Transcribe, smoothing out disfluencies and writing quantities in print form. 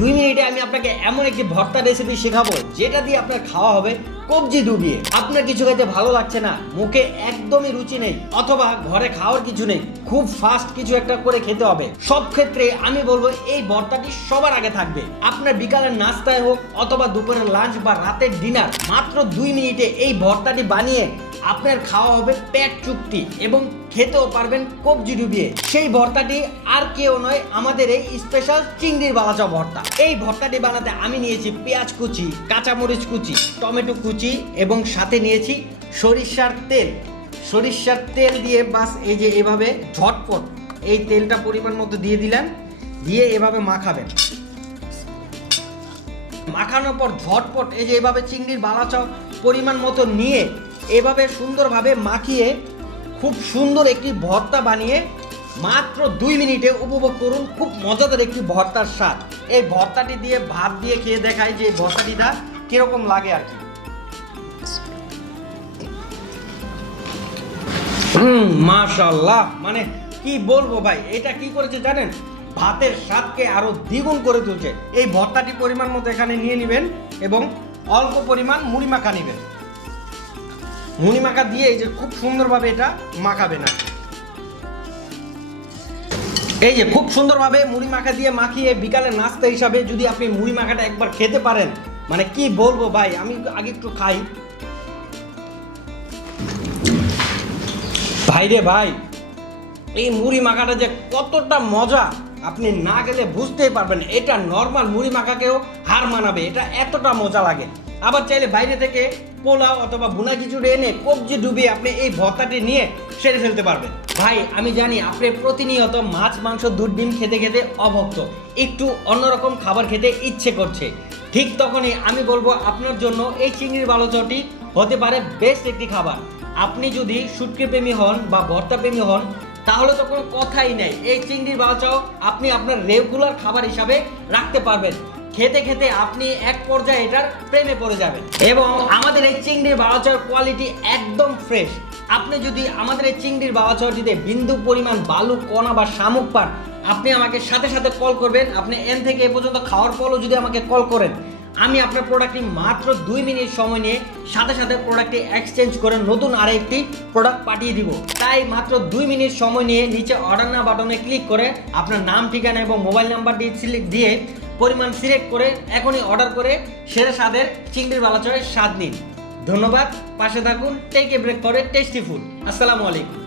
2 মিনিটে আমি আপনাকে এমন একটি ভর্তা রেসিপি শেখাবো যেটা দিয়ে আপনার খাওয়া হবে কবজি ডুবিয়ে। আপনার কিছু খেতে ভালো লাগছে না, মুখে একদমই রুচি নেই, অথবা ঘরে খাওয়ার কিছু নেই, খুব ফাস্ট কিছু একটা করে খেতে হবে, সব ক্ষেত্রে আমি বলবো এই ভর্তাটি সবার আগে থাকবে। আপনার বিকালের নাস্তায় হোক অথবা দুপুরের লাঞ্চ বা রাতের ডিনার, মাত্র 2 মিনিটে এই ভর্তাটি বানিয়ে আপনার খাওয়া হবে পেট চুক্তি এবং খেতেও পারবেন কবজি ডুবিয়ে। সেই ভর্তাটি আর কেউ নয়, আমাদের এই স্পেশাল চিংড়ির বালাচা ভর্তা। এই ভর্তাটি বানাতে আমি নিয়েছি পেঁয়াজ কুচি, কাঁচামরিচ কুচি, টমেটো কুচি এবং সাথে নিয়েছি সরিষার তেল। সরিষার তেল দিয়ে বাস এই যে এভাবে ঝটপট এই তেলটা পরিমাণ মতো দিয়ে দিলেন, দিয়ে এভাবে মাখাবেন। মাখানোর পর ঝটপট এই যে এভাবে চিংড়ির বালাচা পরিমাণ মতো নিয়ে এভাবে সুন্দরভাবে মাখিয়ে খুব সুন্দর একটি ভর্তা বানিয়ে মাত্র 2 মিনিটে উপভোগ করুন খুব মজাদার একটি ভর্তার স্বাদ। এই ভর্তাটি দিয়ে ভাত দিয়ে খেয়ে দেখাই যে ভর্তাটিটা কিরকম লাগে আর কি। মাশাআল্লাহ, মানে কি বলবো ভাই, এটা কি করেছে জানেন, ভাতের স্বাদকে আরো দ্বিগুণ করে তুলছে। এই ভর্তাটি পরিমাণ মতো এখানে নিয়ে নেবেন এবং অল্প পরিমাণ মুড়ি মাখা নেবেন। মুড়ি মাখা দিয়ে এই যে খুব সুন্দরভাবে এটা মাখাবেন আর এই যে খুব সুন্দরভাবে মুড়ি মাখা দিয়ে মাখিয়ে বিকালের নাস্তা হিসাবে যদি আপনি মুড়ি মাখাটা একবার খেতে পারেন, মানে কি বলবো ভাই, আমি আগে একটু খাই। ভাই রে ভাই, এই মুড়ি মাখাটা যে কতটা মজা আপনি না গেলে বুঝতেই পারবেন। এটা নর্মাল মুড়ি মাখাকেও হার মানাবে, এটা এতটা মজা লাগে। আবার চাইলে বাইরে থেকে পোলাও অথবা ভুনা খিচুড়ি এনে কবজি ডুবিয়ে আপনি এই ভর্তাটি নিয়ে সেরে ফেলতে পারবেন। ভাই আমি জানি আপনি প্রতিনিয়ত মাছ মাংস দুধ ডিম খেতে খেতে অভক্ত, একটু অন্যরকম খাবার খেতে ইচ্ছে করছে, ঠিক তখনই আমি বলবো আপনার জন্য এই চিংড়ির বালাচাটি হতে পারে বেস্ট একটি খাবার। আপনি যদি শুটকি প্রেমী হন বা ভর্তা প্রেমী হন তাহলে তো কোনো কথাই নেই, এই চিংড়ির বালাচাও আপনি আপনার রেগুলার খাবার হিসাবে রাখতে পারবেন। খেতে খেতে আপনি এক পর্যায়ে এটার প্রেমে পড়ে যাবেন। এবং আমাদের এই চিংড়ির বালাচার কোয়ালিটি একদম ফ্রেশ। আপনি যদি আমাদের এই চিংড়ির বালাচাটিতে বিন্দু পরিমাণ বালু কণা বা শামুক পান, আপনি আমাকে সাথে সাথে কল করবেন। আপনি এন থেকে এ পর্যন্ত খাওয়ার পরও যদি আমাকে কল করেন, আমি আপনার প্রোডাক্টটি মাত্র 2 মিনিট সময় নিয়ে সাথে সাথে প্রোডাক্টটি এক্সচেঞ্জ করে নতুন আরেকটি প্রোডাক্ট পাঠিয়ে দিব। তাই মাত্র 2 মিনিট সময় নিয়ে নিচে অর্ডার নাও বাটনে ক্লিক করে আপনার নাম, ঠিকানা এবং মোবাইল নাম্বারটি দিয়ে পরিমাণ সিলেক্ট করে এখনই অর্ডার করে সেরা স্বাদের চিংড়ির বালাচায়ের স্বাদ নিন। ধন্যবাদ, পাশে থাকুন। Take a break for a tasty food. আসসালামু আলাইকুম।